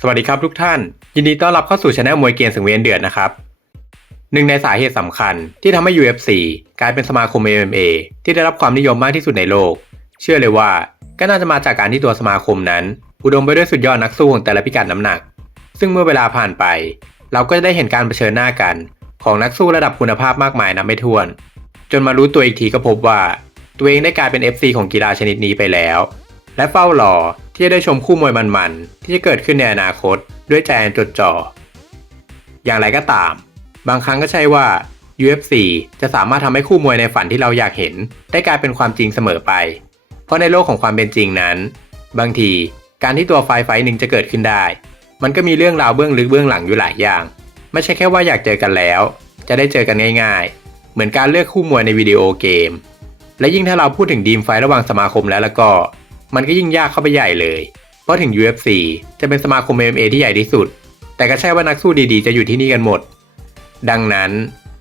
สวัสดีครับทุกท่าน ยินดีต้อนรับเข้าสู่ช anel มวยเกียนสังเวียนเดือดนะครับหนึ่งในสาเหตุสำคัญที่ทำให้ UFC กลายเป็นสมาคม MMA ที่ได้รับความนิยมมากที่สุดในโลก เชื่อเลยว่าก็น่าจะมาจากการที่ตัวสมาคมนั้น อุดมไปด้วยสุดยอดนักสู้ของแต่ละพิกัดน้ำหนัก ซึ่งเมื่อเวลาผ่านไป เราก็จะได้เห็นการเผชิญหน้ากัน ของนักสู้ระดับคุณภาพมากมายนับไม่ถ้วน จนมารู้ตัวอีกทีก็พบว่า ตัวเองได้กลายเป็น FC ของกีฬาชนิดนี้ไปแล้ว และเฝ้ารอที่จะได้ชมคู่มวยมันๆ ที่จะเกิดขึ้นในอนาคตด้วยใจจดจ่อ อย่างไรก็ตาม บางครั้งก็ใช่ว่า UFC จะสามารถทำให้คู่มวยในฝันที่เราอยากเห็น ได้กลายเป็นความจริงเสมอไป เพราะในโลกของความเป็นจริงนั้น บางทีการที่ตัวไฟไฟหนึ่งจะเกิดขึ้นได้ มันก็มีเรื่องราวเบื้องลึกเบื้องหลังอยู่หลายอย่าง ไม่ใช่แค่ว่าอยากเจอกันแล้ว จะได้เจอกันง่าย ๆ เหมือนการเลือกคู่มวยในวิดีโอเกม และยิ่งถ้าเราพูดถึงดีมไฟระหว่างสมาคมแล้วแล้วก็ มันก็ยิ่งยากเข้าไปใหญ่เลย เพราะถึง UFC จะเป็นสมาคม MMA ที่ใหญ่ที่สุด แต่ก็ใช่ว่านักสู้ดีๆ จะอยู่ที่นี่กันหมด ดังนั้น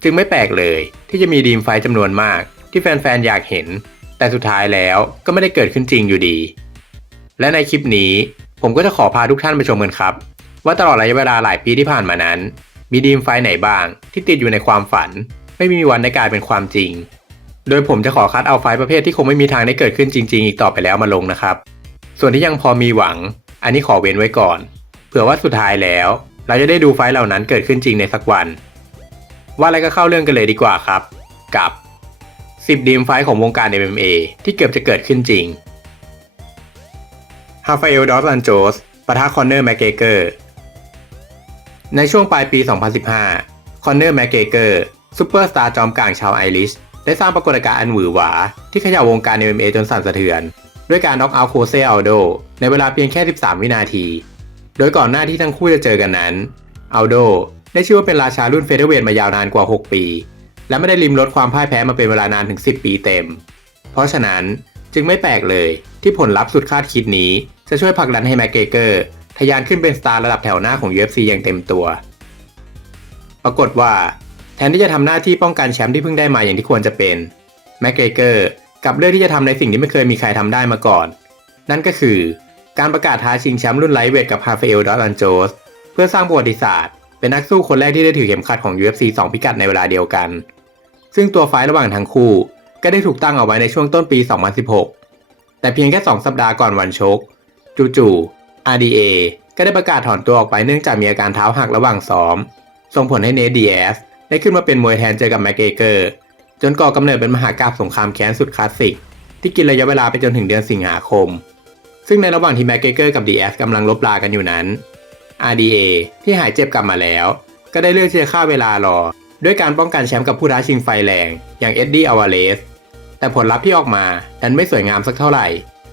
จึงไม่แปลกเลยที่จะมีดีมไฟจำนวนมาก ที่แฟนๆอยากเห็น แต่สุดท้ายแล้วก็ไม่ได้เกิดขึ้นจริงอยู่ดี และในคลิปนี้ผมก็จะขอพาทุกท่านไปชมกันครับ ว่าตลอดระยะเวลาหลายปีที่ผ่านมานั้น มีดีมไฟไหนบ้างที่ติดอยู่ในความฝัน ไม่มีวันได้กลายเป็นความจริง โดยผมจะขอคัดเอาไฟล์ประเภทที่คงไม่มีทางได้เกิดขึ้นจริง ๆ อีกต่อไปแล้วมาลงนะครับ ส่วนที่ยังพอมีหวัง อันนี้ขอเว้นไว้ก่อน เผื่อว่าสุดท้ายแล้ว เราจะได้ดูไฟล์เหล่านั้นเกิดขึ้นจริงในสักวัน ว่าอะไรก็เข้าเรื่องกันเลยดีกว่าครับ กับ 10 ดีมไฟล์ของวงการ MMA ที่เกือบจะเกิดขึ้นจริงฮาฟาเอลดอสลันโจสปะทะคอนเนอร์แมกเกเกอร์ ในช่วงปลายปี 2015 คอนเนอร์แมกเกเกอร์ซูเปอร์สตาร์จอมกลางชาวไอริช ได้สร้างปรากฏการณ์อันหวือหวา ที่เขย่าวงการ MMA จนสั่นสะเทือน ด้วยการน็อกเอาท์โคเซอัลโด ในเวลาเพียงแค่ 13 วินาที โดยก่อนหน้าที่ทั้งคู่จะเจอกันนั้นอัลโดได้ชื่อว่าเป็นราชารุ่นเฟเธอร์เวทมายาวนานกว่า 6 ปี และไม่ได้ลิมลดความพ่ายแพ้มาเป็นเวลานานถึง 10 ปีเต็ม เพราะฉะนั้นจึงไม่แปลกเลยที่ผลลัพธ์สุดคาดคิดนี้ จะช่วยผลักดันให้แมกเกเกอร์ทะยานขึ้นเป็นสตาร์ระดับแถวหน้าของ UFC อย่างเต็มตัว ปรากฏว่า แทนที่จะทำหน้าที่ป้องกันแชมป์ที่เพิ่งได้มาอย่างที่ควรจะเป็นแม็กเกเกอร์กับเลือกที่จะทำในสิ่งที่ไม่เคยมีใครทำได้มาก่อน นั่นก็คือการประกาศท้าชิงแชมป์รุ่นไลท์เวทกับฮาเฟลดอสลันโจสเพื่อสร้างประวัติศาสตร์ เป็นนักสู้คนแรกที่ได้ถือเข็มขัดของ UFC 2 พิกัดในเวลาเดียวกัน ซึ่งตัวไฟล์ระหว่างทั้งคู่ ก็ได้ถูกตั้งเอาไว้ในช่วงต้นปี 2016 แต่เพียงแค่ 2 สัปดาห์ก่อนวันชก จู่ๆ RDA ก็ได้ประกาศถอนตัวออกไปเนื่องจากมีอาการเท้าหักระหว่างซ้อม ส่งผลให้เนทดีเอส ได้ขึ้นมาเป็นมวยแทนเจอกับแมกเกเกอร์ จนก่อกำเนิดเป็นมหากาพย์สงครามแค้นสุดคลาสสิก ที่กินระยะเวลาไปจนถึงเดือนสิงหาคม ซึ่งในระหว่างที่แมกเกเกอร์กับ DS กำลังลบลากันอยู่นั้น RDA ที่หายเจ็บกลับมาแล้ว ก็ได้เลือกที่จะฆ่าเวลารอ ด้วยการป้องกันแชมป์กับผู้ท้าชิงไฟแรงอย่างเอ็ดดี้อาวาเลสแต่ผลลัพธ์ที่ออกมาดันไม่สวยงามสักเท่าไหร่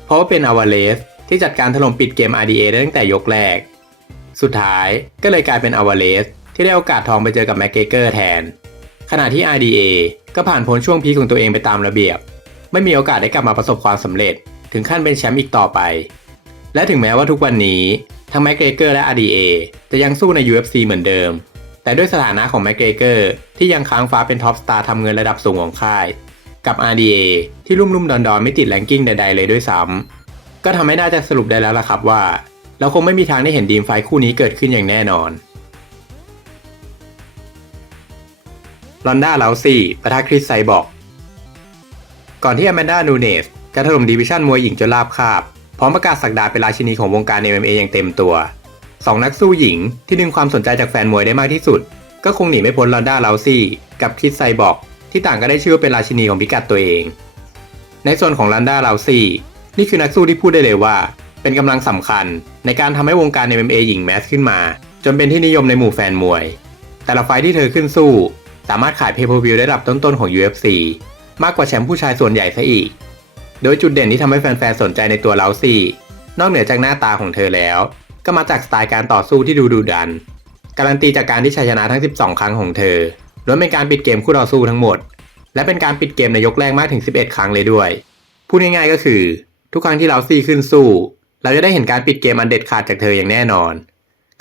เพราะว่าเป็นอาวาเลสที่จัดการถล่มปิดเกม RDA ได้ตั้งแต่ยกแรก สุดท้ายก็เลยกลายเป็นอาวาเลส ที่ได้โอกาสทองไปเจอกับแมกเกเกอร์แทน ขณะที่ RDA ก็ผ่านพ้นช่วงพีของตัวเองไปตามระเบียบ ไม่มีโอกาสได้กลับมาประสบความสำเร็จ ถึงขั้นเป็นแชมป์อีกต่อไป และถึงแม้ว่าทุกวันนี้ทั้งแมกเกเกอร์และ RDA จะยังสู้ใน UFC เหมือนเดิม แต่ด้วยสถานะของแมกเกเกอร์ที่ยังค้างฟ้าเป็นท็อปสตาร์ทำเงินระดับสูงของค่าย กับ RDA ที่ลุ่มๆดอนๆไม่ติดแรงกิ้งใดๆเลยด้วยซ้ำก็ทำให้น่าจะสรุปได้แล้วล่ะครับว่า เราคงไม่มีทางได้เห็นดีมไฟคู่นี้เกิดขึ้นอย่างแน่นอน ลอนด้าเลาซี่ปะทะคริสไซบอก ก่อนที่อแมนดานูเนสจะถล่มดิวิชั่นมวยหญิงจนราบคาบ พร้อมประกาศสักดาเป็นราชินีของวงการ MMA อย่างเต็มตัวสองนักสู้หญิงที่ดึงความสนใจจากแฟนมวยได้มากที่สุด ก็คงหนีไม่พ้นลอนด้าเลาซี่กับคริสไซบอกที่ต่างก็ได้ชื่อเป็นราชินีของพิกัดตัวเอง ในส่วนของลอนด้าเลาซี่นี่คือนักสู้ที่พูดได้เลยว่า เป็นกำลังสำคัญในการทำให้วงการ MMA หญิงแมสขึ้นมา จนเป็นที่นิยมในหมู่แฟนมวย แต่ละไฟที่เธอขึ้นสู้ สามารถขายเพย์ r พ v วิวได้ระดับต้นๆของ UFC มากกว่าแชมป์ผู้ชายส่วนใหญ่ซะอีก โดยจุดเด่นที่ทำให้แฟนๆสนใจในตัวเลาซี่ นอกเหนือจากหน้าตาของเธอแล้ว ก็มาจากสไตล์การต่อสู้ที่ดูดุดัน การันตีจากการที่ชัยชนะทั้ง 12 ครั้งของเธอล้วนเป็นการปิดเกมคู่ต่อสู้ทั้งหมด และเป็นการปิดเกมในยกแรกมากถึง 11 ครั้งเลยด้วย พูดง่ายๆก็คือ ทุกครั้งที่เลาซี่ขึ้นสู้ เราจะได้เห็นการปิดเกมอันเด็ดขาดจากเธออย่างแน่นอน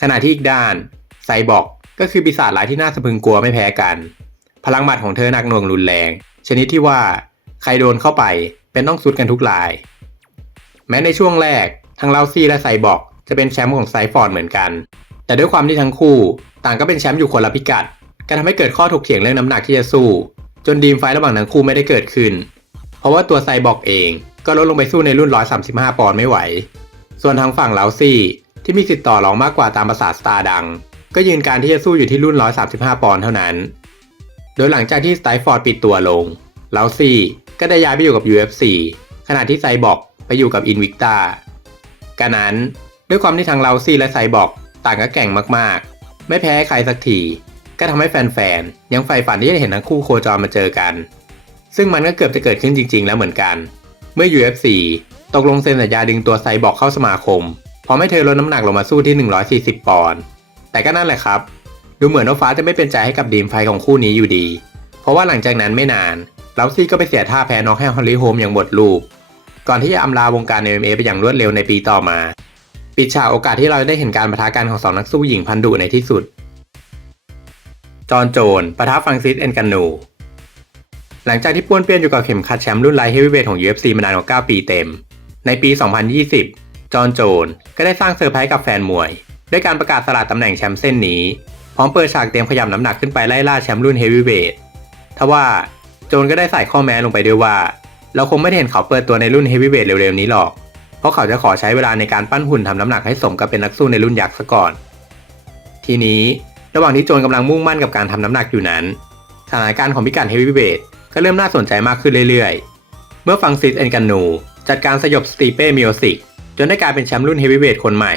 ขณะที่อีกด้านไซบอก ก็คือปีศาจร้ายที่น่าสะพึงกลัวไม่แพ้กัน พลังหมัดของเธอหนักหน่วงรุนแรง ชนิดที่ว่าใครโดนเข้าไปเป็นต้องสุดกันทุกราย แม้ในช่วงแรก ทั้งเลาซี่และไซบอกจะจะเป็นแชมป์ของไซฟอร์ดเหมือนกัน แต่ด้วยความที่ทั้งคู่ ต่างก็เป็นแชมป์อยู่คนละพิกัดก็ทำให้เกิดข้อถกเถียงเรื่องน้ำหนักที่จะสู้ จนดีมไฟระหว่างทั้งคู่ไม่ได้เกิดขึ้น เพราะว่าตัวไซบอร์กเองก็ลดลงไปสู้ในรุ่น 135 ปอนด์ไม่ไหว ส่วนทางฝั่งเลาซี่ที่มีสิทธิ์ต่อรองมากกว่าตามภาษาสตาร์ดัง ก็ยืนการที่จะสู้อยู่ที่รุ่น 135 ปอนด์เท่านั้น โดยหลังจากที่สไตฟอร์ดปิดตัวลงลาวซี่ก็ได้ย้ายไปอยู่กับ UFC ขณะที่ไซบอร์กไปอยู่กับอินวิกตาการนั้นด้วยความที่ทางลาวซี่และไซบอร์กต่างก็แก่งมากๆ ไม่แพ้ใครสักทีก็ทำให้แฟนๆ ยังใฝ่ฝันที่จะเห็นทั้งคู่โคจรมาเจอกัน ซึ่งมันก็เกือบจะเกิดขึ้นจริง ๆ แล้วเหมือนกัน เมื่อ UFC ตกลงเซ็นสัญญาดึงตัวไซบอร์กเข้าสมาคมพร้อมให้เธอลดน้ำหนักลงมาสู้ที่ 140 ปอนด์ แต่ก็นั่นแหละครับ ดูเหมือนว่าฟ้าจะไม่เป็นใจให้กับดีมไฟของคู่นี้อยู่ดี เพราะว่าหลังจากนั้นไม่นานลาวซี่ก็ไปเสียท่าแพ้น็อกให้ฮอลลีโฮมอย่างหมดรูปก่อนที่จะอำลาวงการ MMA ไปอย่างรวดเร็วในปีต่อมา ปิดฉากโอกาสที่เราได้เห็นการปะทะกันของสองนักสู้หญิงพันดุในที่สุด จอห์นโจนปะทะฟังซิสเอนกันนูหลังจากที่ป้วนเปี้ยนอยู่กับเข็มขัดแชมป์รุ่นไลท์เฮฟวีเวทของ UFC มานานกว่า9ปีเต็ม ในปี 2020 จอห์นโจนก็ได้สร้างเซอร์ไพรส์กับแฟนมวย ด้วยการประกาศสละตำแหน่งแชมป์เส้นนี้ พร้อมเปิดฉากเตรียมขยับน้ำหนักขึ้นไปไล่ล่าแชมป์รุ่นเฮฟวีเวททว่าโจนก็ได้ใส่ข้อแม้ลงไปด้วยว่า เราคงไม่ได้เห็นเขาเปิดตัวในรุ่นเฮฟวีเวทเร็วๆนี้หรอก เพราะเขาจะขอใช้เวลาในการปั้นหุ่นทำน้ำหนักให้สมกับเป็นนักสู้ในรุ่นยักษ์ซะก่อน ทีนี้ระหว่างที่โจนกำลังมุ่งมั่นกับการทำน้ำหนักอยู่นั้น สถานการณ์ของพิกัดเฮฟวีเวทก็เริ่มน่าสนใจมากขึ้นเรื่อยๆ เมื่อฟังซิสเอนกันนูจัดการสยบสตีเป้มิโอซิกจนได้กลายเป็นแชมป์รุ่นเฮฟวีเวทคนใหม่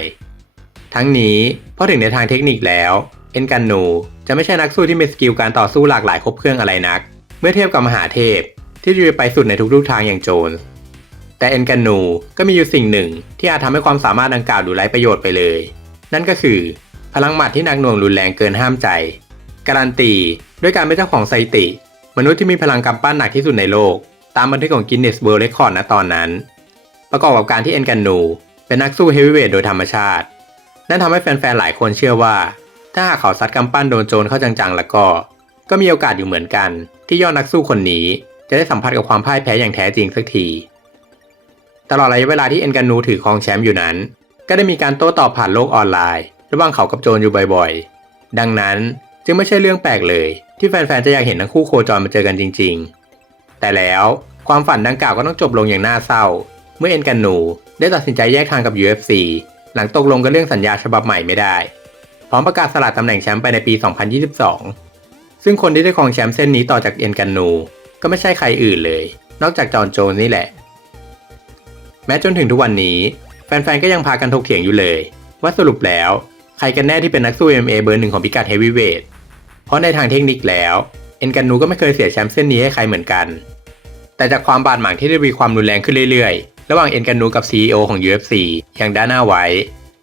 ทั้งนี้พราะถึงในทางเทคนิคแล้ว เอนกันนูจะไม่ใช่นักสู้ที่มีสกิลการต่อสู้หลากหลายครบเครื่องอะไรนัก เมื่อเทียบกับมหาเทพที่จะไปสุดในทุกๆทางอย่างโจนแต่เอนกันนูก็มีอยู่สิ่งหนึ่งที่อาจทำให้ความสามารถดังกล่าวดูไร้ประโยชน์ไปเลย นั่นก็คือ พลังหมัดที่หนักหน่วงรุนแรงเกินห้ามใจ การันตีด้วยการเป็นเจ้าของไซติ มนุษย์ที่มีพลังกำปั้นหนักที่สุดในโลก ตามบันทึกของกินเนสเวิลด์เรคคอร์ดณตอนนั้น ประกอบกับการที่เอนกันนูเป็นนักสู้เฮฟวีเวทโดยธรรมชาติ นั่นทำให้แฟนๆ หลายคนเชื่อว่า ถ้าหากเขาซัดกำปั้นโดนโจรเข้าจังๆ แล้วก็ ก็มีโอกาสอยู่เหมือนกัน ที่ยอดนักสู้คนนี้ จะได้สัมผัสกับความพ่ายแพ้อย่างแท้จริงสักที ตลอดระยะเวลาที่เอ็นกันนูถือครองแชมป์อยู่นั้น ก็ได้มีการโต้ตอบผ่านโลกออนไลน์ ระหว่างเขากับโจรอยู่บ่อยๆ ดังนั้นจึงไม่ใช่เรื่องแปลกเลย ที่แฟนๆ จะอยากเห็นทั้งคู่โคจรมาเจอกันจริง ๆ แต่แล้วความฝันดังกล่าวก็ต้องจบลงอย่างน่าเศร้า เมื่อเอ็นกันนูได้ตัดสินใจแยกทางกับ UFC หลังตกลงกันเรื่องสัญญาฉบับใหม่ไม่ได้ พร้อมประกาศสละตำแหน่งแชมป์ไปในปี 2022 ซึ่งคนที่ได้ครองแชมป์เส้นนี้ต่อจากเอ็นกันนู ก็ไม่ใช่ใครอื่นเลย นอกจากจอห์นโจนนี่แหละ แม้จนถึงทุกวันนี้ แฟนๆ ก็ยังพากันถกเถียงอยู่เลย ว่าสรุปแล้ว ใครกันแน่ที่เป็นนักสู้ MMA เบอร์หนึ่งของพิกัดเฮฟวีเวทเพราะในทางเทคนิคแล้วเอ็นกันนูก็ไม่เคยเสียแชมป์เส้นนี้ให้ใครเหมือนกัน แต่จากความบาดหมางที่ได้มีความรุนแรงขึ้นเรื่อยๆ ระหว่างเอ็นกันนูกับ CEO ของ UFC อย่างดาน่าไว้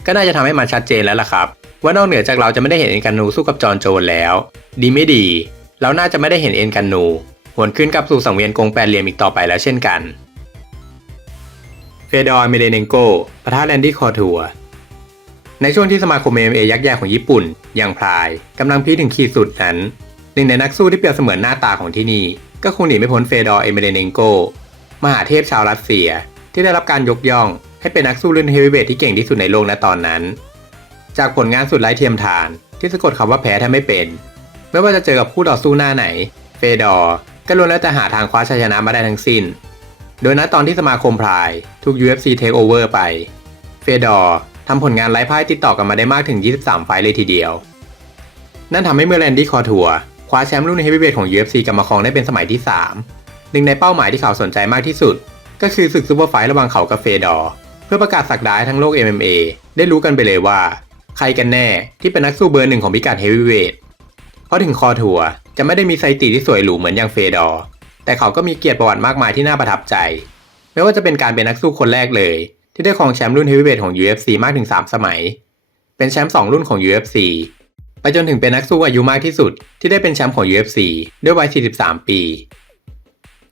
ก็น่าจะทำให้มันชัดเจนแล้วล่ะครับ ว่านอกเหนือจากเราจะไม่ได้เห็นเอ็นกันนูสู้กับจอห์นโจนแล้ว ดีไม่ดี เราน่าจะไม่ได้เห็นเอ็นกันนูหวนขึ้นกับสู่สังเวียนกงแปดเหลี่ยมอีกต่อไปแล้วเช่นกันเฟดอร์เมเลเนโกปะทะแรนดี้คอร์ทัวในช่วงที่สมาคม MMA ยักษ์ใหญ่ของญี่ปุ่น อย่างพรายกำลังพีถึงขีดสุดนั้น หนึ่งในนักสู้ที่เปรียบเสมือนหน้าตาของที่นี่ ก็คงหนีไม่พ้นเฟดอร์เอเมเลเนนโกมหาเทพชาวรัสเซีย ที่ได้รับการยกย่อง ให้เป็นนักสู้รุ่นเฮฟวีเวทที่เก่งที่สุดในโลกณตอนนั้น จากผลงานสุดไร้เทียมทาน ที่สะกดคำว่าแพ้แทบไม่เป็น ไม่ว่าจะเจอกับคู่ต่อสู้หน้าไหน เฟดอร์ก็ล้วนแล้วแต่หาทางคว้าชัยชนะมาได้ทั้งสิ้น โดยณตอนที่สมาคมพายถูก UFC Take Over ไป เฟดอร์ทำผลงานไร้พ่ายติดต่อกันมาได้มากถึง 23 ไฟล์เลยทีเดียว นั่นทำให้เมื่อแรนดี้คอร์ทัวคว้าแชมป์รุ่นเฮฟวีเวทของ UFC กลับมาครองได้เป็นสมัยที่ 3 หนึ่งในเป้าหมายที่เขาสนใจมากที่สุด ก็คือศึกซูเปอร์ไฟท์ระหว่างเขากับเฟดอร์เพื่อประกาศสักดาให้ทั้งโลก MMA ได้รู้กันไปเลยว่า ใครกันแน่ที่เป็นนักสู้เบอร์หนึ่งของพิกัดเฮฟวีเวทเพราะถึงคอทัวจะไม่ได้มีไซติที่สวยหรูเหมือนอย่างเฟดอร์แต่เขาก็มีเกียรติประวัติมากมายที่น่าประทับใจ ไม่ว่าจะเป็นการเป็นนักสู้คนแรกเลย ที่ได้ครองแชมป์รุ่นเฮฟวีเวทของ UFC มากถึง 3 สมัย เป็นแชมป์2รุ่นของ UFC ไปจนถึงเป็นนักสู้อายุมากที่สุดที่ได้เป็นแชมป์ของ UFC ด้วยวัย 43 ปี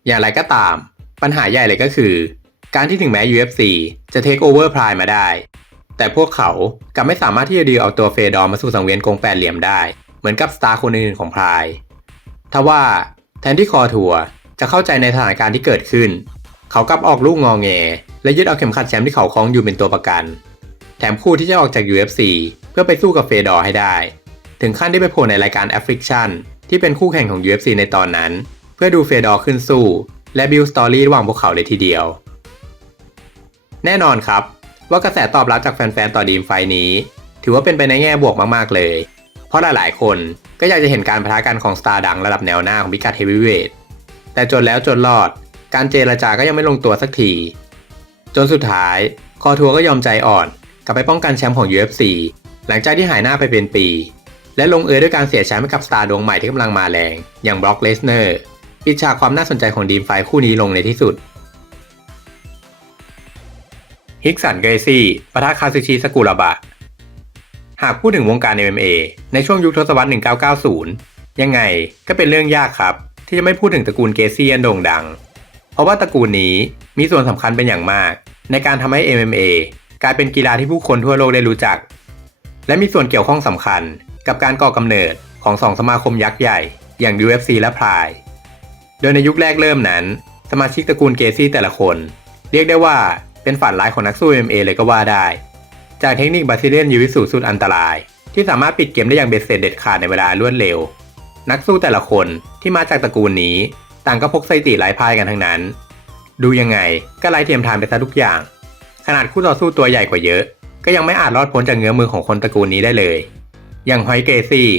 อย่างไรก็ตาม ปัญหาใหญ่เลยก็คือ การที่ถึงแม้ UFC จะเทคโอเวอร์พรายมาได้ แต่พวกเขากลับไม่สามารถที่จะดีลเอาตัวเฟดอร์มาสู่สังเวียนกงแปดเหลี่ยมได้ เหมือนกับสตาร์คนอื่นๆของพรายทว่าแทนที่คอทัวจะเข้าใจในสถานการณ์ที่เกิดขึ้น เขากลับออกลูกงอแง และยึดเอาเข็มขัดแชมป์ที่เขาคล้องอยู่เป็นตัวประกัน แถมคู่ที่จะออกจาก UFC เพื่อไปสู้กับเฟดอร์ให้ได้ ถึงขั้นได้ไปโผล่ในรายการ Affliction ที่เป็นคู่แข่งของ UFC ในตอนนั้น เพื่อดูเฟดอร์ขึ้นสู้ และบิลสตอรี่ระหว่างพวกเขาเลยทีเดียว แน่นอนครับ ว่ากระแสตอบรับจากแฟนๆ ต่อดีมไฟท์นี้ ถือว่าเป็นไปในแง่บวกมากๆเลย เพราะหลายๆ คนก็อยากจะเห็นการประทะกันของสตาร์ดังระดับแนวหน้าของพิกัดเฮฟวีเวทแต่จนแล้วจนรอด การเจรจาก็ยังไม่ลงตัวสักที จนสุดท้าย คอทัวร์ก็ยอมใจอ่อน กลับไปป้องกันแชมป์ของ UFC หลังจากที่หายหน้าไปเป็นปี และลงเอยด้วยการเสียแชมป์ให้กับสตาร์ดวงใหม่ที่กำลังมาแรง อย่างบล็อกเลสเนอร์ ปิดฉากความน่าสนใจของดีมไฟท์คู่นี้ลงในที่สุด ฮิกสันเกรซี่ปะทะคาซึชิสกุระบะ หากพูดถึงวงการ MMA ในช่วงยุคทศวรรษ 1990 ยังไงก็เป็นเรื่องยากครับ ที่จะไม่พูดถึงตระกูลเกซี่อันโด่งดัง เพราะว่าตระกูลนี้มีส่วนสำคัญเป็นอย่างมาก ในการทำให้ MMA กลายเป็นกีฬาที่ผู้คนทั่วโลกได้รู้จัก และมีส่วนเกี่ยวข้องสำคัญกับการก่อกำเนิดของสองสมาคมยักษ์ใหญ่ อย่าง UFC และพราย โดยในยุคแรกเริ่มนั้น สมาชิกตระกูลเกซี่แต่ละคน เรียกได้ว่าเป็นฝันร้ายของนักสู้ MMA เลยก็ว่าได้ จากเทคนิคบาซิเลียนยูวิสุสุดอันตราย ที่สามารถปิดเกมได้อย่างเบ็ดเสร็จเด็ดขาดในเวลารวดเร็ว นักสู้แต่ละคนที่มาจากตระกูลนี้ ต่างก็พกสถิติหลายพ่ายกันทั้งนั้น ดูยังไงก็ไล่เทียมทานไปซะทุกอย่าง ขนาดคู่ต่อสู้ตัวใหญ่กว่าเยอะ ก็ยังไม่อาจรอดพ้นจากเงื้อมือของคนตระกูลนี้ได้เลย อย่างไฮเกซี่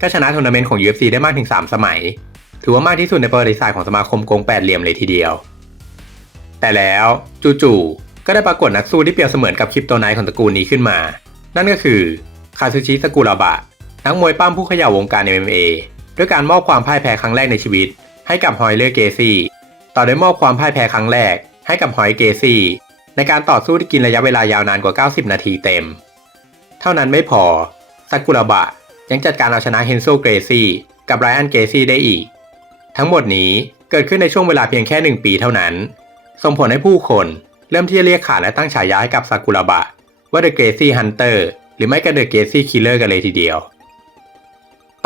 ก็ชนะทัวร์นาเมนต์ของ UFC ได้มากถึง 3 สมัย ถือว่ามากที่สุดในประวัติศาสตร์ของสมาคมโกงแปดเหลี่ยมเลยทีเดียว แต่แล้วจู่ๆก็ได้ปรากฏนักสู้ที่เปรียบเสมือนกับคริปโตไนท์ของตระกูลนี้ขึ้นมา นั่นก็คือคาซึชิสกุระบะ นักมวยปั้มผู้เขย่าวงการ MMA ด้วยการมอบความพ่ายแพ้ครั้งแรกในชีวิต ให้กับฮอยเลอร์เกซี่ต่อด้วยมอบความพ่ายแพ้ครั้งแรก ให้กับฮอยเกซี่ในการต่อสู้ที่กินระยะเวลายาวนานกว่า 90 นาทีเต็ม เท่านั้นไม่พอซากุระบะยังจัดการเอาชนะเฮนโซเกรซี่กับไรอันเกซี่ได้อีก ทั้งหมดนี้เกิดขึ้นในช่วงเวลาเพียงแค่ 1 ปีเท่านั้น ส่งผลให้ผู้คนเริ่มที่จะเรียกขานและตั้งฉายาให้กับซากุระบะ ว่า The Gracie Hunter หรือไม่ก็ The Gracie Killer กันเลยทีเดียว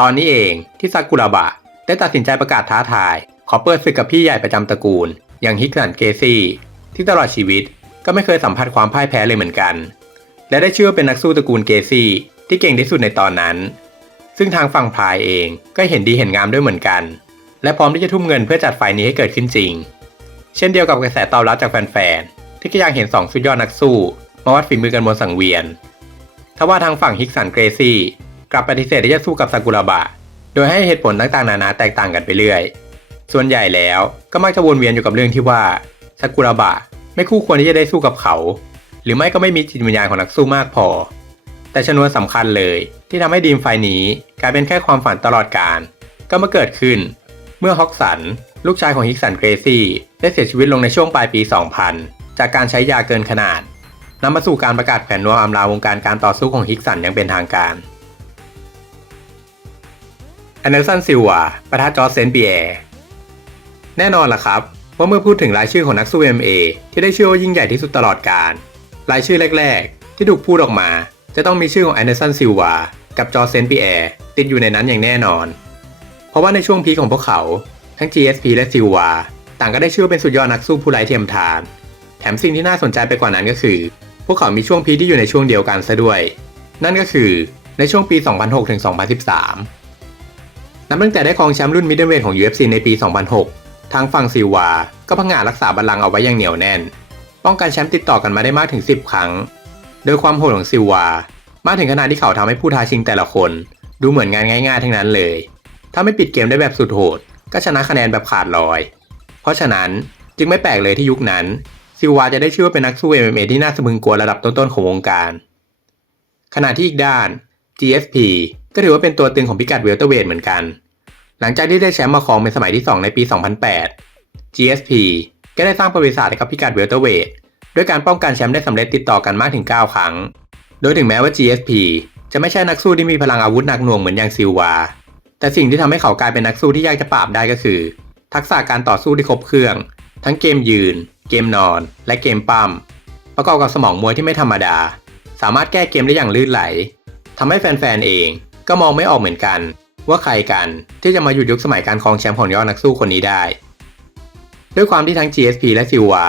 ตอนนี้เองที่ซากุระบะได้ตัดสินใจประกาศท้าทาย ขอเปิดศึกกับพี่ใหญ่ประจำตระกูล อย่างฮิกสันเกซี่ ที่ตลอดชีวิตก็ไม่เคยสัมผัสความพ่ายแพ้เลยเหมือนกัน และได้ชื่อว่าเป็นนักสู้ตระกูลเกซี่ที่เก่งที่สุดในตอนนั้น ซึ่งทางฝั่งพายเองก็เห็นดีเห็นงามด้วยเหมือนกัน และพร้อมที่จะทุ่มเงินเพื่อจัดไฟล์นี้ให้เกิดขึ้นจริง เช่นเดียวกับกระแสตอบรับจากแฟนๆ ที่ก็ยากเห็น 2 สุดยอดนักสู้ มาวัดฝีมือกันบนสังเวียน ทว่าทางฝั่งฮิกสันเกรซี่กลับปฏิเสธที่จะสู้กับซากุระบะ โดยให้เหตุผลต่างๆ นานาแตกต่างกันไปเรื่อย ส่วนใหญ่แล้วก็มักจะวนเวียนอยู่กับเรื่องที่ว่าซากุระบะไม่คู่ควรที่จะได้สู้กับเขา หรือไม่ก็ไม่มีจิตวิญญาณของนักสู้มากพอ แต่ชนวนสำคัญเลยที่ทำให้ดีมไฟนี้กลายเป็นแค่ความฝันตลอดการ ก็มาเกิดขึ้น มื่อฮอกสัน ลูกชายของฮิกสันเกรซี่ได้เสียชีวิตลงในช่วงปลายปี 2000 จากการใช้ยาเกินขนาดนำมาสู่การประกาศแผนนวมอำลาวงการการต่อสู้ของฮิกสันอย่างเป็นทางการแอนเดอร์สันซิลวาประทะจอร์เซนเปียร์แน่นอนล่ะครับว่าเมื่อพูดถึงรายชื่อของนักสู้ MMA ที่ได้ชื่อว่ายิ่งใหญ่ที่สุดตลอดกาลรายชื่อแรก ๆ ที่ถูกพูดออกมา จะต้องมีชื่อของแอนเดอร์สันซิลวากับจอร์เซนเปียร์ติดอยู่ในนั้นอย่างแน่นอน เพราะว่าในช่วงพีของพวกเขา ทั้ง GSP และซิลวาต่างก็ได้ชื่อเป็นสุดยอดนักสู้ผู้ไร้เทียมทาน แถมสิ่งที่น่าสนใจไปกว่านั้นก็คือ พวกเขามีช่วงพีที่อยู่ในช่วงเดียวกันซะด้วย นั่นก็คือในช่วงปี 2006ถึง2013 นับตั้งแต่ได้ครองแชมป์รุ่นมิดเดิลเวทของ UFC ในปี 2006 ทางฝั่งซิลวา ก็พังงารักษาบัลลังก์เอาไว้อย่างเหนียวแน่น ป้องกันแชมป์ติดต่อกันมาได้มากถึง 10 ครั้ง โดยความโหดของซิลวา มากถึงขนาดที่เขาทำให้ผู้ท้าชิงแต่ละคน ดูเหมือนงานง่าย ๆ ทั้งนั้นเลย ถ้าไม่ปิดเกมได้แบบสุดโหด ก็ชนะคะแนนแบบขาดลอย เพราะฉะนั้นจึงไม่แปลกเลยที่ยุคนั้น ซิลวาจะได้ชื่อว่าเป็นนักสู้ MMA ที่น่าสะพึงกลัวระดับต้นๆของวงการ ขณะที่อีกด้าน GSP ก็ถือว่าเป็นตัวตึงของพิกัดเวลเตอร์เวทเหมือนกัน หลังจากที่ได้แชมป์มาครองเป็นสมัยที่ 2 ในปี 2008 GSP ก็ได้สร้างประวัติศาสตร์ให้กับพิกัดเวลเตอร์เวทด้วยการป้องกันแชมป์ได้สำเร็จติดต่อกันมากถึง 9 ครั้ง โดยถึงแม้ว่า GSP จะไม่ใช่นักสู้ที่มีพลังอาวุธหนักหน่วงเหมือนอย่างซิลวา แต่สิ่งที่ทำให้เขากลายเป็นนักสู้ที่ยากจะปราบได้ก็คือ ทักษะการต่อสู้ที่ครบเครื่อง ทั้งเกมยืน เกมนอน และเกมปั้มประกอบกับสมองมวยที่ไม่ธรรมดา สามารถแก้เกมได้อย่างลื่นไหลทำให้แฟนๆเองก็มองไม่ออกเหมือนกัน ว่าใครกันที่จะมาหยุดยุคสมัยการครองแชมป์ของยอดนักสู้คนนี้ได้ ด้วยความที่ทั้ง GSP และซิวา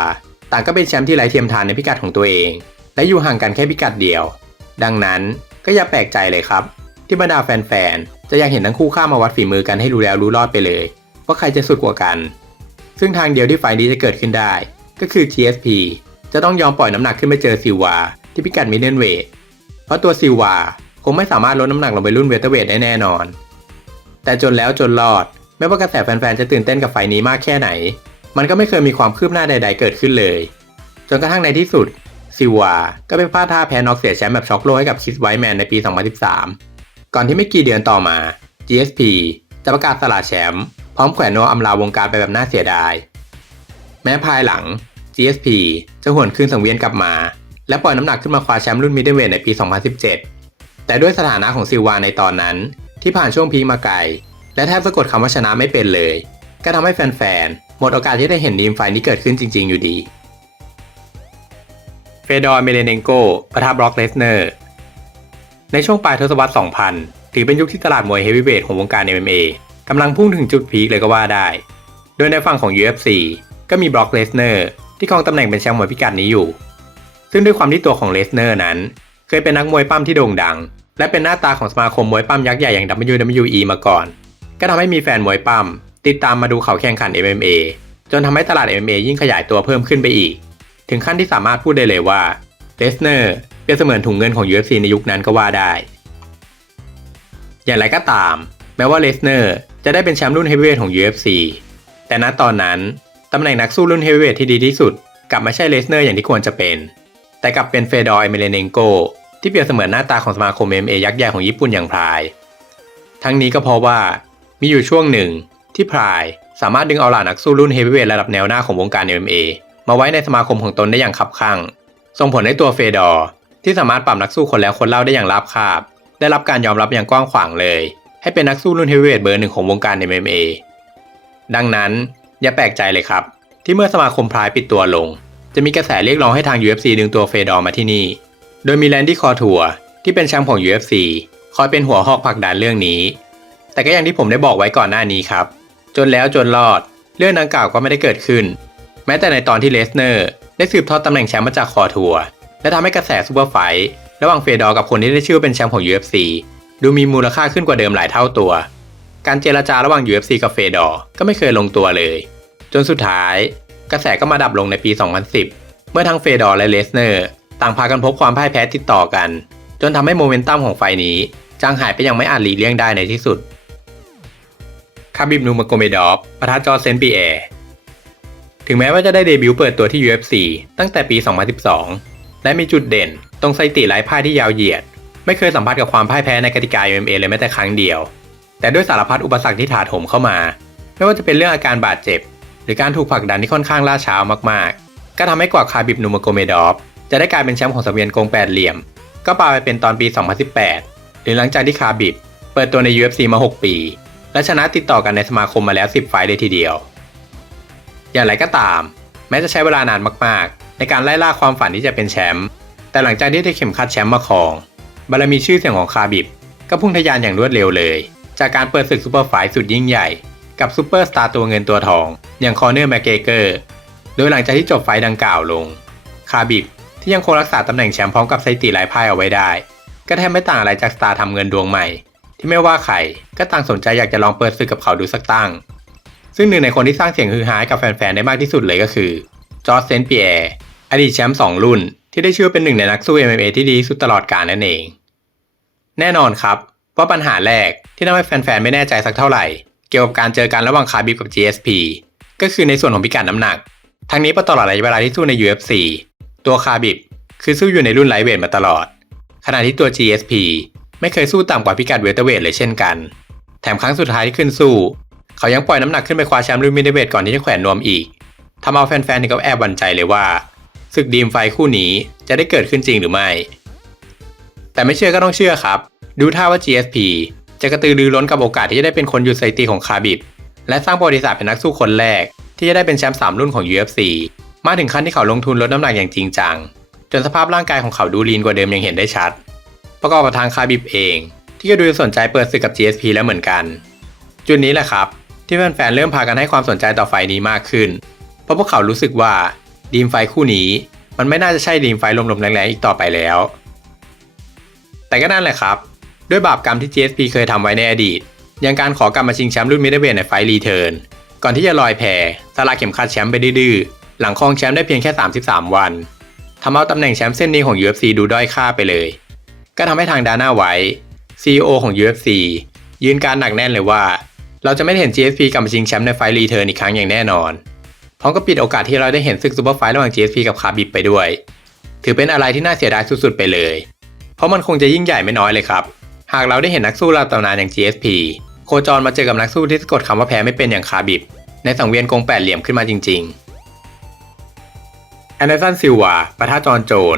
ต่างก็เป็นแชมป์ที่ไร้เทียมทานในพิกัดของตัวเอง และอยู่ห่างกันแค่พิกัดเดียว ดังนั้นก็อย่าแปลกใจเลยครับ ที่บรรดาแฟนๆ จะยากเห็นทั้งคู่ข้ามมาวัดฝีมือกันให้รู้แล้วรู้รอดไปเลย ว่าใครจะสุดกว่ากัน ซึ่งทางเดียวที่ไฟนี้จะเกิดขึ้นได้ ก็คือ GSP จะต้องยอมปล่อยน้ำหนักขึ้นไปเจอซิวาที่พิกัดมิดเดิลเวทเพราะตัวซิวาคงไม่สามารถลดน้ำหนักลงไปรุ่นเวเตอร์เวทได้แน่นอน แต่จนแล้วจนรอดไม่ว่ากระแสแฟนๆจะตื่นเต้นกับไฟนี้มากแค่ไหน มันก็ไม่เคยมีความคืบหน้าใด ๆ เกิดขึ้นเลย จนกระทั่งในที่สุดซิวาก็ไปพลาดท่าแพ้น็อกเสียแชมป์แบบช็อกโลให้กับคิสไวแมนในปี 2013 ก่อนที่ไม่กี่เดือนต่อมา GSP จะประกาศสละแชมป์พร้อมแขวนนวอำลาวงการไปแบบน่าเสียดาย แม้ภายหลัง GSP จะหวนคืนสังเวียนกลับมา และปล่อยน้ำหนักขึ้นมาคว้าแชมป์รุ่นมิดเดิลเวทในปี 2017 แต่ด้วยสถานะของซิลวาในตอนนั้น ที่ผ่านช่วงพีมาไกล และแทบสะกดคำว่าชนะไม่เป็นเลย ก็ทำให้แฟนๆ หมดโอกาสที่ได้เห็นดีมไฟนี้เกิดขึ้นจริง ๆ อยู่ดี เฟดอร์ เมเลเนโกปะทะบล็อกเลสเนอร์ ในช่วงปลายทศวรรษ 2000 ถือเป็นยุคที่ตลาดมวยเฮฟวีเวทของวงการ MMA กำลังพุ่งถึงจุดพีคเลยก็ว่าได้ โดยในฝั่งของ UFC ก็มีบล็อกเลสเนอร์ที่ครองตำแหน่งเป็นแชมป์มวยพิกัดนี้อยู่ ซึ่งด้วยความที่ตัวของเลสเนอร์นั้น เคยเป็นนักมวยปั้มที่โด่งดัง และเป็นหน้าตาของสมาคมมวยปั้มยักษ์ใหญ่อย่าง WWE มาก่อน ก็ทำให้มีแฟนมวยปั้มติดตามมาดูเขาแข่งขัน MMA จนทำให้ตลาด MMA ยิ่งขยายตัวเพิ่มขึ้นไปอีก ถึงขั้นที่สามารถพูดได้เลยว่าเลสเนอร์ เป็นเสมือนถุงเงินของ UFC ในยุคนั้นก็ว่าได้ อย่างไรก็ตาม แม้ว่าเลสเนอร์จะได้เป็นแชมป์รุ่นเฮฟวีเวทของ UFC แต่ณตอนนั้นตำแหน่งนักสู้รุ่นเฮฟวีเวทที่ดีที่สุด กลับไม่ใช่เลสเนอร์อย่างที่ควรจะเป็น แต่กลับเป็นเฟดอร์เอเมเลเนงโกที่เปรียบเสมือนหน้าตาของสมาคม MMA ยักษ์ใหญ่ของญี่ปุ่นอย่างพราย ทั้งนี้ก็เพราะว่ามีอยู่ช่วงหนึ่งที่พรายสามารถดึงเอาหล่านักสู้รุ่นเฮฟวีเวทระดับแนวหน้าของวงการ MMA มาไว้ในสมาคมของตนได้อย่างคับคั่งส่งผลให้ตัวเฟดอร์ ที่สามารถปรับนักสู้คนแล้วคนเล่าได้อย่างราบคาบ ได้รับการยอมรับอย่างกว้างขวางเลย ให้เป็นนักสู้รุ่นเฮฟวีเวทเบอร์หนึ่งของวงการ MMA ดังนั้นอย่าแปลกใจเลยครับ ที่เมื่อสมาคมพรายปิดตัวลง จะมีกระแสเรียกร้องให้ทาง UFC ดึงตัวเฟดอร์มาที่นี่ โดยมีแลนดี้คอทัวที่เป็นแชมป์ของ UFC คอยเป็นหัวหอกผลักดันเรื่องนี้ แต่ก็อย่างที่ผมได้บอกไว้ก่อนหน้านี้ครับ จนแล้วจนรอด เรื่องดังกล่าวก็ไม่ได้เกิดขึ้น แม้แต่ในตอนที่เลสเนอร์ได้สืบทอดตำแหน่งแชมป์มาจากคอทัว และทำให้กระแสซูเปอร์ไฟท์ระหว่างเฟดอร์กับคนที่ได้ชื่อเป็นแชมป์ของ UFC ดูมีมูลค่าขึ้นกว่าเดิมหลายเท่าตัว การเจรจาระหว่าง UFC กับเฟดอร์ก็ไม่เคยลงตัวเลย จนสุดท้าย กระแสก็มาดับลงในปี 2010 เมื่อทั้งเฟดอร์และเลสเนอร์ต่างพากันพบความพ่ายแพ้ติดต่อกัน จนทำให้โมเมนตัมของไฟนี้จางหายไปยังไม่อาจหลีกเลี่ยงได้ในที่สุดคาบิบนูมาโกเมดอฟปะทะจอร์เซนปีแอร์ถึงแม้ว่าจะได้เดบิวต์เปิดตัวที่ UFC ตั้งแต่ปี 2012 และมีจุดเด่น ตรงสถิติไร้พ่ายที่ยาวเหยียด ไม่เคยสัมผัสกับความพ่ายแพ้ในกติกา MMA เลยแม้แต่ครั้งเดียว แต่ด้วยสารพัดอุปสรรคที่ถาโถมเข้ามา ไม่ว่าจะเป็นเรื่องอาการบาดเจ็บ หรือการถูกผลักดันที่ค่อนข้างล่าช้ามากๆ ก็ทำให้กว่าคาบิบนูมาโกเมดอฟจะได้กลายเป็นแชมป์ของสังเวียนกงแปดเหลี่ยม ก็ปาไปเป็นตอนปี 2018 หรือหลังจากที่คาบิบเปิดตัวใน UFC มา 6 ปี และชนะติดต่อกันในสมาคมมาแล้ว 10 ไฟล์เลยทีเดียว อย่างไรก็ตาม แม้จะใช้เวลานานมากๆ ในการไล่ล่าความฝันที่จะเป็นแชมป์แต่หลังจากที่ได้เข็มขัดแชมป์มาครอง บารมีชื่อเสียงของคาบิบ ก็พุ่งทะยานอย่างรวดเร็วเลย จากการเปิดศึกซูเปอร์ไฟสุดยิ่งใหญ่ กับซูเปอร์สตาร์ตัวเงินตัวทอง อย่างคอเนอร์แมกเกเกอร์โดยหลังจากที่จบไฟดังกล่าวลง คาบิบที่ยังคงรักษาตำแหน่งแชมป์พร้อมกับสถิติหลายพ่ายเอาไว้ได้ ก็แทบไม่ต่างอะไรจากสตาร์ทำเงินดวงใหม่ ที่ไม่ว่าใครก็ต่างสนใจอยากจะลองเปิดศึกกับเขาดูสักตั้ง ซึ่งหนึ่งในคนที่สร้างเสียงฮือฮาให้กับแฟนๆได้มากที่สุดเลยก็คือจอร์จเซนต์เปียร์ อดีตแชมป์สองรุ่น ที่ได้ชื่อเป็นหนึ่งในนักสู้ MMA ที่ดีสุดตลอดกาลนั่นเอง แน่นอนครับ ว่าปัญหาแรกที่ทำให้แฟนๆ ไม่แน่ใจสักเท่าไหร่ เกี่ยวกับการเจอกันระหว่างคาบิบกับ GSP ก็คือในส่วนของพิกัดน้ำหนัก ทั้งนี้เพราะตลอดระยะเวลาที่สู้ใน UFC ตัวคาบิบคือสู้อยู่ในรุ่นไลท์เวทมาตลอด ขณะที่ตัว GSP ไม่เคยสู้ต่ำกว่าพิกัดเวเตอร์เวทเลยเช่นกัน แถมครั้งสุดท้ายที่ขึ้นสู้ เขายังปล่อยน้ำหนักขึ้นไปคว้าแชมป์รุ่นมิดเดิลเวทก่อนที่จะแขวนนวมอีกทำเอาแฟนๆถึงกับแอบวันใจเลยว่า ศึกดีมไฟคู่นี้จะได้เกิดขึ้นจริงหรือไม่ แต่ไม่เชื่อก็ต้องเชื่อครับ ดูท่าว่า GSP จะกระตือรือร้นกับโอกาสที่จะได้เป็นคนหยุดสถิติของคาบิบและสร้างประวัติศาสตร์เป็นนักสู้คนแรก ที่จะได้เป็นแชมป์สามรุ่นของ UFC มาถึงขั้นที่เขาลงทุนลดน้ำหนักอย่างจริงจัง จนสภาพร่างกายของเขาดูลีนกว่าเดิมยังเห็นได้ชัด ประกอบกับทางคาบิบเอง ที่ก็ดูสนใจเปิดศึกกับ GSP แล้วเหมือนกัน จุดนี้แหละครับ ที่แฟนๆเริ่มพากันให้ความสนใจต่อไฟนี้มากขึ้น เพราะพวกเขารู้สึกว่า ดีมไฟคู่นี้ มันไม่น่าจะใช่ดีมไฟลมๆแรงๆอีกต่อไปแล้ว แต่ก็นั่นแหละครับ ด้วยบาปกรรมที่ GSP เคยทำไว้ในอดีตอย่างการขอกลับมาชิงแชมป์รุ่นมิดเดิลเวทในไฟรีเทิร์นก่อนที่จะลอยแพสลาเข็มขัดแชมป์ไปดื้อหลังครองแชมป์ได้เพียงแค่ 33 วันทำเอาตำแหน่งแชมป์เส้นนี้ของ UFC ดูด้อยค่าไปเลย ก็ทำให้ทางดาน่าไว้ CEO ของ UFC ยืนการหนักแน่นเลยว่า เราจะไม่เห็น GSP กลับมาชิงแชมป์ในไฟรีเทิร์นอีกครั้งอย่างแน่นอน พร้อมกับปิดโอกาสที่เราได้เห็นศึกซูเปอร์ไฟท์ระหว่าง GSP กับคาบิบไปด้วย ถือเป็นอะไรที่น่าเสียดายสุดๆไปเลย เพราะมันคงจะยิ่งใหญ่ไม่น้อยเลยครับ หากเราได้เห็นนักสู้ระดับตำนานอย่าง GSP โคจรมาเจอกับนักสู้ที่สะกดคำว่าแพ้ไม่เป็นอย่างคาบิบ ในสังเวียนกงแปดเหลี่ยมขึ้นมาจริงๆแอนเดอร์สันซิลวาปะทะจอห์นโจน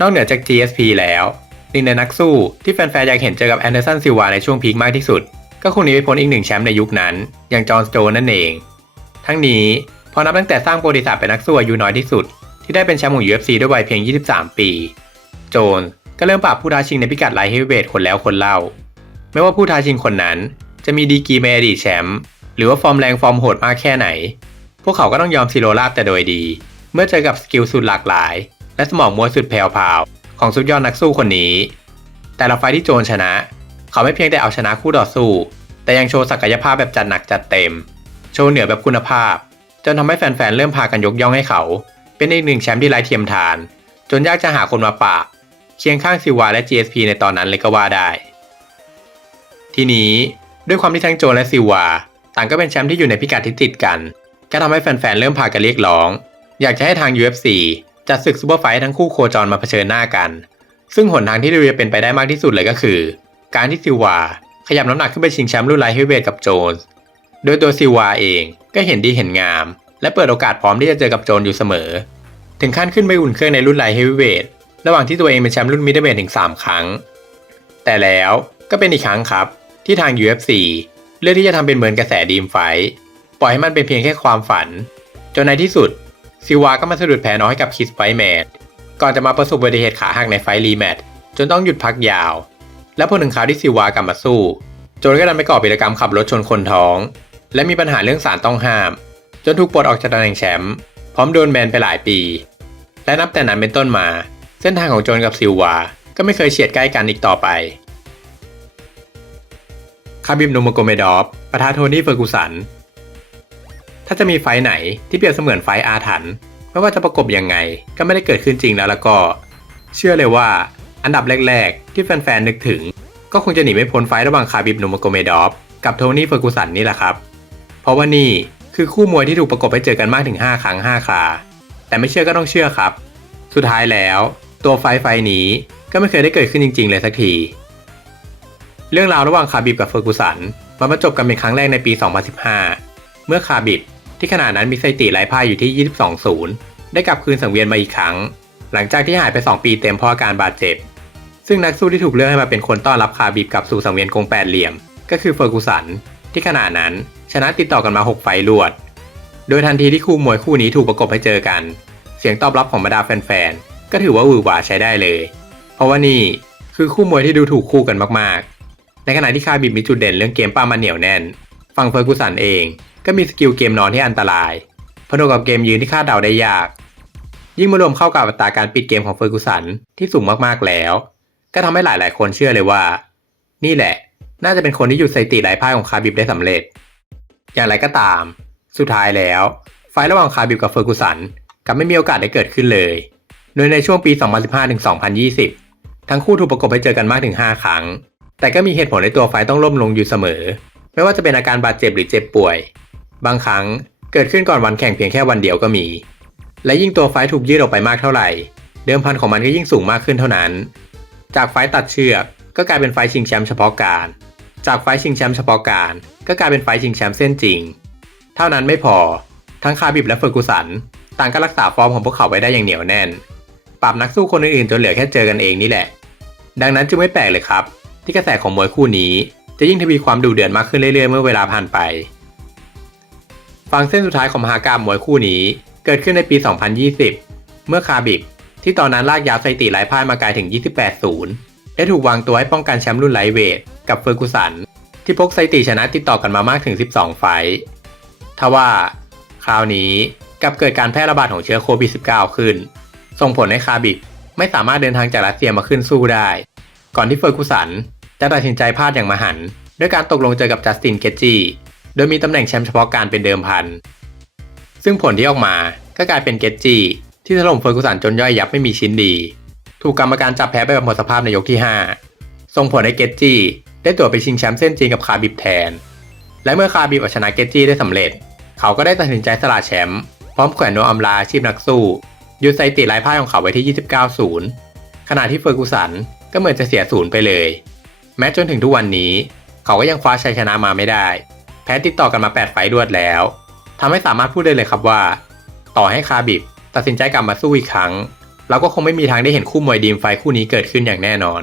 นอกเหนือจาก GSP แล้วหนึ่งในนักสู้ที่แฟนๆอยากเห็นเจอกับแอนเดอร์สันซิลวาในช่วงพีคมากที่สุด ก็คงหนีไม่พ้นอีกหนึ่งแชมป์ในยุคนั้น อย่างจอห์นโจนนั่นเอง ทั้งนี้พอนับตั้งแต่สร้างประวัติศาสตร์เป็นนักสู้อายุน้อยที่สุด ที่ได้เป็นแชมป์ของ UFC ด้วยวัยเพียง 23 ปี โจนก็เริ่มปราบผู้ท้าชิงในพิกัดไลท์เฮฟเวทคนแล้วคนเล่า ไม่ว่าผู้ท้าชิงคนนั้น จะมีดีกีเป็นอดีตแชมป์หรือว่าฟอร์มแรงฟอร์มโหดมากแค่ไหน พวกเขาก็ต้องยอมซีโรราบแต่โดยดี เมื่อเจอกับสกิลสุดหลากหลาย และสมองมวยสุดแผ่วพาวของสุดยอดนักสู้คนนี้ แต่ละไฟที่โจนชนะ เขาไม่เพียงแต่เอาชนะคู่ต่อสู้ แต่ยังโชว์ศักยภาพแบบจัดหนักจัดเต็ม โชว์เหนือแบบคุณภาพ จนทำให้แฟนๆ เริ่มพากันยกย่องให้เขา เป็นอีกหนึ่งแชมป์ที่ไร้เทียมทาน จนยากจะหาคนมาปราบเคียงข้างซิวาและ GSP ในตอนนั้นเลยก็ว่าได้ ทีนี้ด้วยความที่ทั้งโจและซิวา ต่างก็เป็นแชมป์ที่อยู่ในพิกัดที่ติดกัน ก็ทำให้แฟนๆ เริ่มพากันเรียกร้อง อยากจะให้ทาง UFC จัดศึกซูเปอร์ไฟท์ทั้งคู่โคจรมาเผชิญหน้ากัน ซึ่งหนทางที่ดูจะเป็นไปได้มากที่สุดเลยก็คือ การที่ซิวาขยับน้ำหนักขึ้นไปชิงแชมป์รุ่นไลท์เฮฟวีเวทกับโจนส์ โดยตัวซิวาเองก็เห็นดีเห็นงาม และเปิดโอกาสพร้อมที่จะเจอกับโจนอยู่เสมอ ถึงขั้นขึ้นไปอุ่นเครื่องในรุ่นไลท์เฮฟวีเวทระหว่างที่ตัวเองเป็นแชมป์รุ่นมิดเดิลเวทถึง 3 ครั้ง แต่แล้วก็เป็นอีกครั้งครับ ที่ทาง UFC เลือกที่จะทำเป็นเหมือนกระแสดีมไฟท์ปล่อยให้มันเป็นเพียงแค่ความฝัน จนในที่สุด ซิวาก็มาสะดุดแพ้น้อยให้กับคิสไฟแมนก่อนจะมาประสบอุบัติเหตุขาหักในไฟรีแมตจนต้องหยุดพักยาว และพอถึงคราวที่ซิวากลับมาสู้ โจนก็ดันไปก่อปิรกรรมขับรถชนคนท้อง และมีปัญหาเรื่องสารต้องห้าม จนถูกปลดออกจากตำแหน่งแชมป์พร้อมโดนแบนไปหลายปี และนับแต่นั้นเป็นต้นมา เส้นทางของโจนกับซิลวา ก็ไม่เคยเฉียดใกล้กันอีกต่อไปคาบิมโนมโกเมดอฟปะทะโทนี่เฟอร์กูสัน ถ้าจะมีไฟไหนที่เปรียบเสมือนไฟอาถรรพ์ไม่ว่าจะประกบยังไงก็ไม่ได้เกิดขึ้นจริงแล้วแล้วก็ เชื่อเลยว่าอันดับแรก ๆ ที่แฟน ๆ นึกถึง ก็คงจะหนีไม่พ้นไฟระหว่างคาบิบโนโมโกเมดอฟกับโทนี่เฟอร์กูสันนี่แหละครับ เพราะว่านี่คือคู่มวยที่ถูกประกบไปเจอกันมากถึง 5 ครั้ง 5 ครา แต่ไม่เชื่อก็ต้องเชื่อครับ สุดท้ายแล้ว ตัวไฟไฟนี้ก็ไม่เคยได้เกิดขึ้นจริง ๆ เลยสักที เรื่องราวระหว่างคาบิบกับเฟอร์กูสันมาบรรจบกันเป็นครั้งแรกในปี 2015 เมื่อคาบิบที่ขณะนั้นมีสถิติไร้พ่ายอยู่ที่ 22 ศูนย์ได้กลับคืนสังเวียนมาอีกครั้ง หลังจากที่หายไป 2 ปีเต็มเพราะอาการบาดเจ็บ ซึ่งนักสู้ที่ถูกเลือกให้มาเป็นคนต้อนรับคาบิบกลับสู่สังเวียนกงแปดเหลี่ยม ก็คือเฟอร์กูสันที่ขณะนั้น ชนะติดต่อกันมา 6 ไฟล์รวด โดยทันทีที่คู่มวยคู่นี้ถูกประกบให้เจอกัน เสียงตอบรับของบรรดาแฟนๆ ก็ถือว่าหวือหวาใช้ได้เลย เพราะว่านี่คือคู่มวยที่ดูถูกคู่กันมากๆ ในขณะที่คาบิบมีจุดเด่นเรื่องเกมป้ามันเหนียวแน่น ฝั่งเฟอร์กูสันเองก็มีสกิลเกมนอนที่อันตรายผนวกกับเกมยืนที่คาดเดาได้ยาก ยิ่งมารวมเข้ากับอัตราการปิดเกมของเฟอร์กูสันที่สูงมากๆแล้ว ก็ทำให้หลายๆ คนเชื่อเลยว่า นี่แหละ น่าจะเป็นคนที่หยุดสถิติหลายพ่ายของคาบิบได้สำเร็จ อย่างไรก็ตาม สุดท้ายแล้ว ไฟระหว่างคาบิบกับเฟอร์กูสันกลับไม่มีโอกาสได้เกิดขึ้นเลย โดยในช่วงปี 2015-2020 ทั้งคู่ถูกประกบไปเจอกันมากถึง 5 ครั้ง แต่ก็มีเหตุผลในตัวไฟต้องล่มลงอยู่เสมอ ไม่ว่าจะเป็นอาการบาดเจ็บหรือเจ็บป่วย บางครั้งเกิดขึ้นก่อนวันแข่งเพียงแค่วันเดียวก็มี และยิ่งตัวไฟถูกยืดออกไปมากเท่าไหร่ เดิมพันของมันก็ยิ่งสูงมากขึ้นเท่านั้น จากไฟตัดเชือกก็กลายเป็นไฟชิงแชมป์เฉพาะการ จากไฟชิงแชมป์เฉพาะการ ก็กลายเป็นไฟชิงแชมป์เส้นจริง เท่านั้นไม่พอ ทั้งคาบิบและเฟอร์กูสัน ต่างก็รักษาฟอร์มของพวกเขาไว้ได้อย่างเหนียวแน่น ปราบนักสู้คนอื่นๆจนเหลือแค่เจอกันเองนี่แหละ ดังนั้นจึงไม่แปลกเลยครับ ที่กระแสของมวยคู่นี้ จะยิ่งทวีความดุเดือดมากขึ้นเรื่อยๆ เมื่อเวลาผ่านไป ฟังเส้นสุดท้ายของมหากรรมมวยคู่นี้ เกิดขึ้นในปี 2020 เมื่อคาบิบที่ตอนนั้นลากยาวสถิติไร้พ่ายมาไกลถึง 28ศูนย์ ได้ถูกวางตัวให้ป้องกันแชมป์รุ่นไลท์เวทกับเฟอร์กูสัน ที่พกสถิติชนะติดต่อกันมามากถึง 12 ไฟท์ทว่าคราวนี้กับเกิดการแพร่ระบาดของเชื้อโควิด -19 ขึ้น ส่งผลให้คาบิบไม่สามารถเดินทางจากรัสเซียมาขึ้นสู้ได้ ก่อนที่เฟอร์กูสันจะตัดสินใจพลาดอย่างมหันต์ด้วยการตกลงเจอกับจัสตินเกจจีโดยมีตำแหน่งแชมป์เฉพาะการเป็นเดิมพัน ซึ่งผลที่ออกมาก็กลายเป็นเกจจีที่ถล่มเฟอร์กูสันจนย่อยยับไม่มีชิ้นดี ถูกกรรมการจับแพ้ไปแบบหมดสภาพในยกที่ 5 ส่งผลให้เกจจีได้ตั๋วไปชิงแชมป์เส้นจริงกับคาบิบแทน และเมื่อคาบิบเอาชนะเกจจีได้สำเร็จ เขาก็ได้ตัดสินใจสละแชมป์พร้อมแขวนโนอัมลาอาชีพนักสู้ยุดสถิติลายพ่ายของเขาไว้ที่ 29 ศูนย์ขณะที่เฟอร์กูสันก็เหมือนจะเสียศูนย์ไปเลย แม้จนถึงทุกวันนี้ เขาก็ยังคว้าชัยชนะมาไม่ได้ แพ้ติดต่อกันมา 8 ไฟต์รวดแล้วทำให้สามารถพูดได้เลยครับว่า ต่อให้คาบิบตัดสินใจกลับมาสู้อีกครั้ง เราก็คงไม่มีทางได้เห็นคู่มวยดีมไฟคู่นี้เกิดขึ้นอย่างแน่นอน